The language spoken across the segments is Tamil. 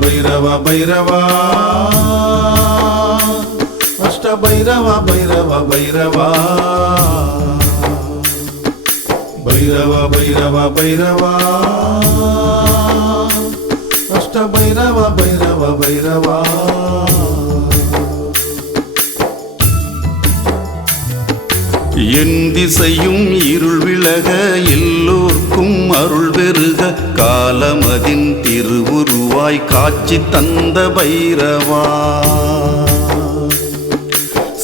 ಭೈರವ ಭೈರವ ಅಷ್ಟ ಭೈರವ ಭೈರವ ಭೈರವ ಭೈರವ ಭೈರವ ಭೈರವ ಅಷ್ಟ ಭೈರವ ಭೈರವ ಭೈರವ என் திசையும் இருள் விலக எல்லோர்க்கும் அருள் பெருக காலமதின் திருவுருவாய் காட்சி தந்த பைரவா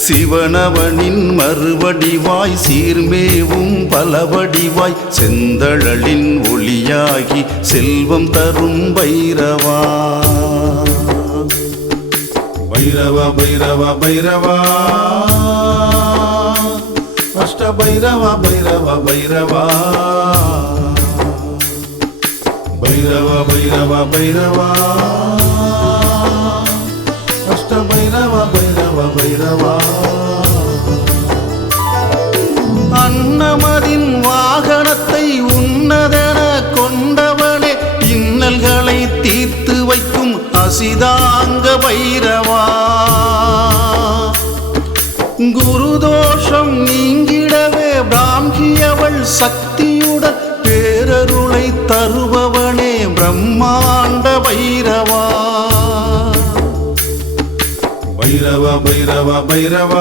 சிவனவனின் மறுவடிவாய் சீர்மேவும் பலவடிவாய் செந்தழலின் ஒளியாகி செல்வம் தரும் பைரவா ಭೈರವ ಭೈರವ ಭೈರವ ಅಷ್ಟ ಭೈರವ ಭೈರವ ಭೈರವ ಭೈರವ ಭೈರವ ಭೈರವ ಅಷ್ಟ ಭೈರವ ಭೈರವ ಭೈರವ அன்னமதின் வாகனத்தை உன்னதென கொண்டவனே இன்னல்களை தீர்த்து வைக்கும் அசிதாங்க பைரவா குருதோஷம் நீங்கிடவே பிராமியவள் சக்தியுடன் பேரருளை தருபவனே பிரம்மாண்ட பைரவா ಭೈರವ ಭೈರವ ಭೈರವ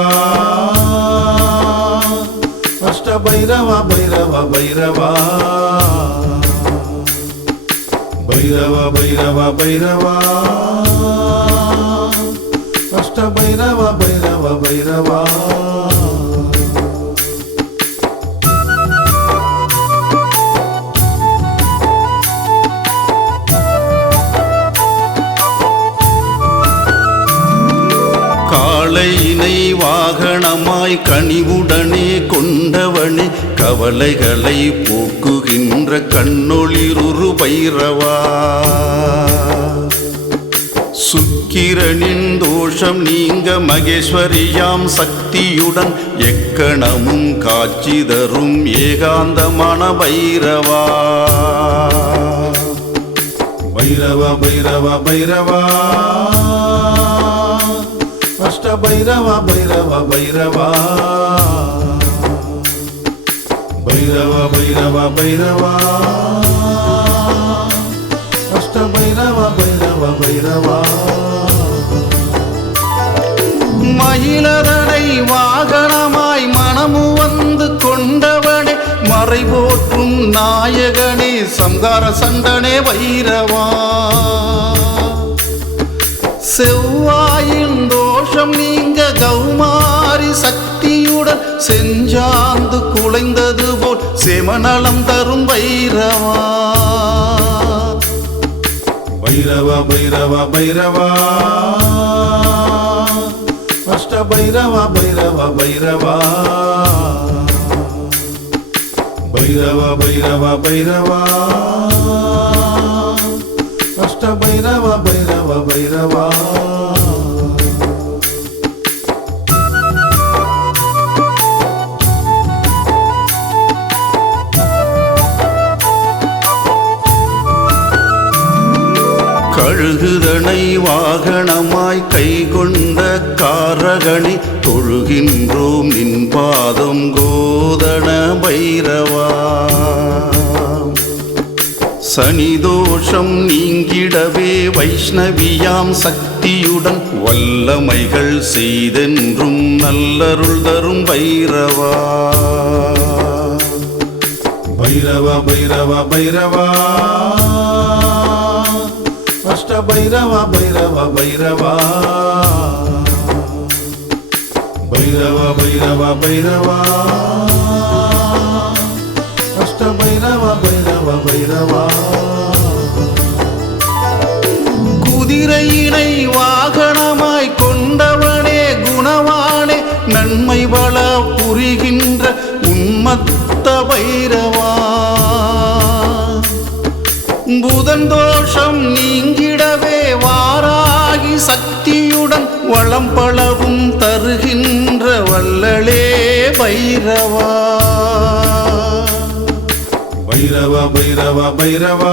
ಅಷ್ಟ ಭೈರವ ಭೈರವ ಭೈರವ ಭೈರವ ಭೈರವ ಭೈರವ ಅಷ್ಟ ಭೈರವ ಭೈರವ ಭೈರವ காளையினை வாகனமாய் கனிவுடனே கொண்டவனே கவலைகளை போக்குகின்ற கண்ணொளிருரு பைரவா சுக்கிரனின் தோஷம் நீங்க மகேஸ்வரியாம் சக்தியுடன் எக்கணமும் காட்சி தரும் ஏகாந்தமான பைரவா ಭೈರವ ಭೈರವ ಭೈರವ ಅಷ್ಟ ಭೈರವ ಭೈರವ ಭೈರವ ಭೈರವ ಭೈರವ ಭೈರವ ಅಷ್ಟ ಭೈರವ ಭೈರವ ಭೈರವ மயிலதனை வாகனமாய் மனமு வந்து கொண்டவனே மறை போற்றும் நாயகனே சம்கார சண்டனே பைரவா செவ்வாயின் தோஷம் நீங்க கௌமாரி சக்தியுடன் செஞ்சாந்து குலைந்தது போல் செமநலம் தரும் பைரவா ಭೈರವ ಭೈರವ ಭೈರವ ಅಷ್ಟ ಭೈರವ ಭೈರವ ಭೈರವ ಭೈರವ ಭೈರವ ಭೈರವ ಅಷ್ಟ ಭೈರವ ಭೈರವ ಭೈರವ கழுகுதனை வாகனமாய் கைகொண்ட காரகணி தொழுகின்றோம் நின் பாதம் கோதன பைரவா சனிதோஷம் நீங்கிடவே வைஷ்ணவியாம் சக்தியுடன் வல்லமைகள் செய்தென்றும் நல்லருள் தரும் பைரவா ಭೈರವ ಭೈರವ ಭೈರವ ಅಷ್ಟ ಭೈರವ ಭೈರವ ಭೈರವ ಭೈರವ ಭೈರವ ಭೈರವ ಅಷ್ಟ ಭೈರವ ಭೈರವ ಭೈರವ குதிரையினை வாகனமாய் கொண்டவனே குணவானே நன்மை வள புரிகின்ற உன்மத்த பைரவா புதன் தோஷம் நீங்கிடவே வாராகி சக்தியுடன் வளம் பலவும் தருகின்ற வள்ளலே பைரவா ಭೈರವ ಭೈರವ ಭೈರವ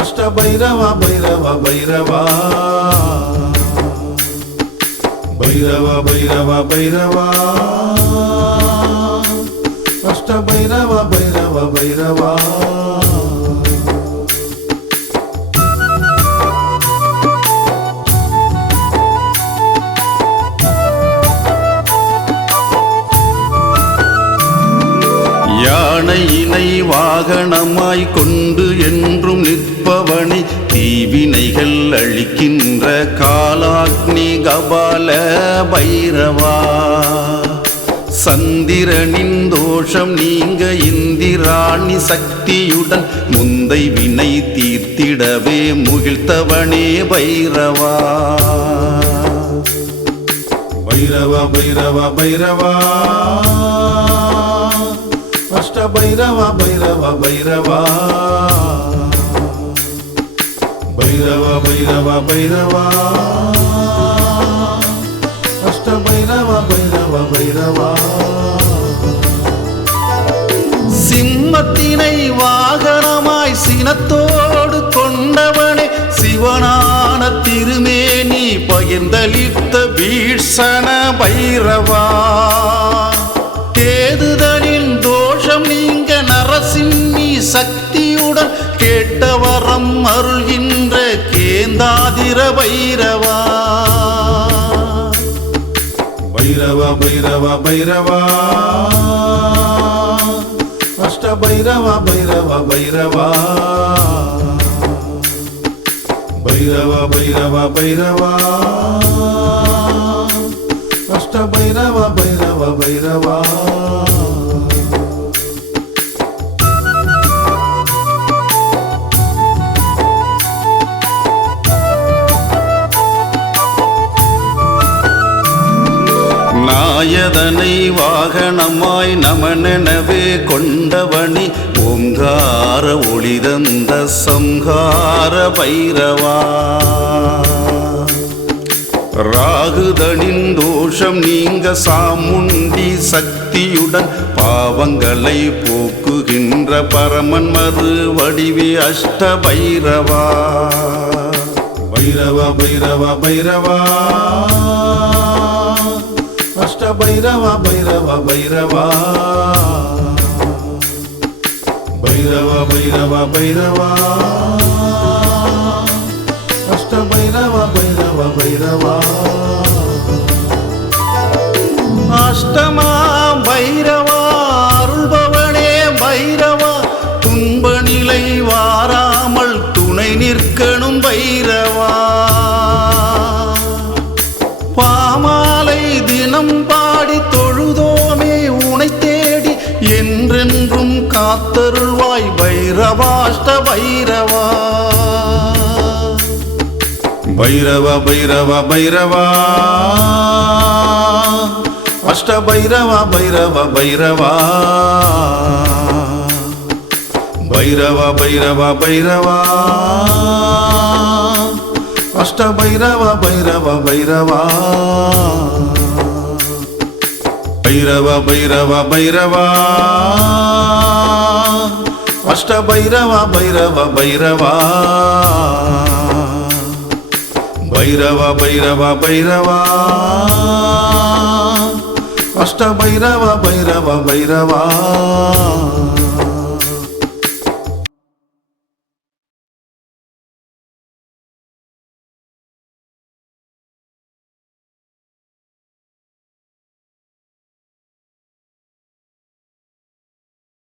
ಅಷ್ಟ அஷ்ட பைரவ பைரவ பைரவா பைரவ பைரவ பைரவா அஷ்ட பைரவ பைரவ பைரவா யானையினை வாகனமாய் கொண்டு என்றும் நிற்பவனை தீவினைகள் அழிக்கின்ற காலாக்னி கபால பைரவா சந்திரனின் தோஷம் நீங்க இந்திராணி சக்தியுடன் முந்தை வினை தீர்த்திடவே முகிழ்த்தவனே பைரவா பைரவ பைரவ பைரவா அஷ்ட பைரவ பைரவ பைரவா பைரவ பைரவ பைரவா அஷ்ட பைரவ பைரவ பைரவா சிம்மத்தினை வாகனமாய் சினத்தோடு கொண்டவனே சிவனான திருமேனி பகிர்ந்தளித்த பீஷண பைரவா கேதுதனின் தோஷம் நீங்க நரசிம்மி சக்தியுடன் கேட்ட வரம் அருள்கின்ற கேந்தாதிர பைரவா பைரவ பைரவ பைரவா அஷ்ட பைரவ பைரவ பைரவா பைரவ பைரவ பைரவா அஷ்ட பைரவ பைரவ பைரவா நாயதனை வாகனமாய் நமனெனவே கொண்டவனி ஓங்கார ஒளிதந்த சம்ஹார பைரவா ராகுதனின் தோஷம் நீங்க சாமுண்டி சக்தியுடன் பாவங்களை போக்குகின்ற பரமன் மறு வடிவே அஷ்ட பைரவா பைரவ பைரவ பைரவா அஷ்ட பைரவ பைரவ பைரவா பைரவ பைரவ பைரவா அஷ்ட பைரவ பைரவ பைரவா அஷ்டமா பைரவா அருள்பவனே பைரவா துன்ப நிலை வாராமல் துணை நிற்கணும் பைரவா பாமாலை தினம் பாடி தொழுதோமே உனை தேடி என்றென்றும் காத்தருள்வாய் பைரவாஷ்ட பைரவா பைரவ பைரவ பைரவா அஷ்ட பைரவ பைரவ பைரவா பைரவ பைரவ பைரவா அஷ்ட பைரவ பைரவ பைரவா பைரவ பைரவ பைரவா அஷ்ட பைரவ பைரவ பைரவா பைரவ பைரவ பைரவா அஷ்ட பைரவ பைரவ பைரவா